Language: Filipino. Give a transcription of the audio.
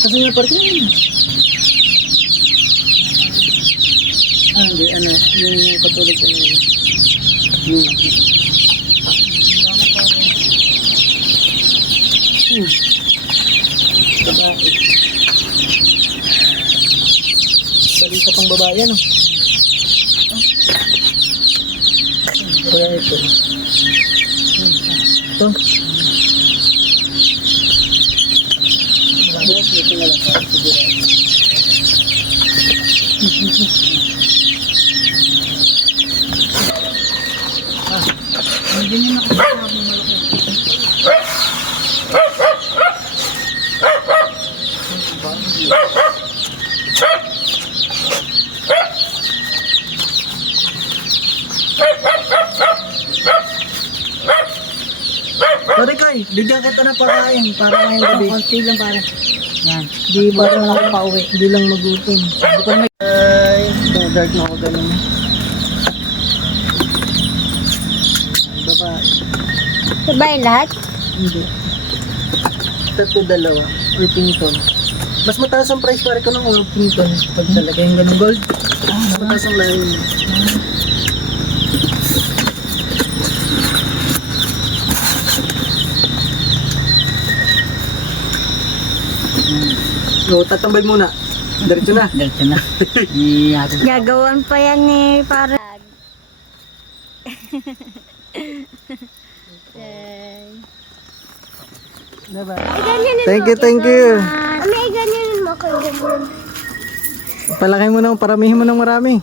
Kasi nga parking yun. Hindi, yung katulad ko na yun. Babae. Balita pang babae, ano? Kaya ito. Ito. Ito na lang para siguro. Hindi niya nakasama ng malaki. Sorry Kai, bigyan kita na pakain para ngayong gabi. Konti lang para. Yan. Di ba lang ako pauwi? Di lang magutom. Sabi ko may... Ay, dark na ako ganun. Babae. Sabay lahat? Hindi. Tatlo dalawa. Orpington. Mas mataas ang price pare ko ng Orpington. Pag talaga yung ganung gold. Mas mataas ang lahat yun. So, tatambay muna. Diretso na. Diretso na. Gagawan pa yan eh, para. Diba? Thank you. May ganyan mo ko ganyan. Palaki mo na, paramihin mo ng marami.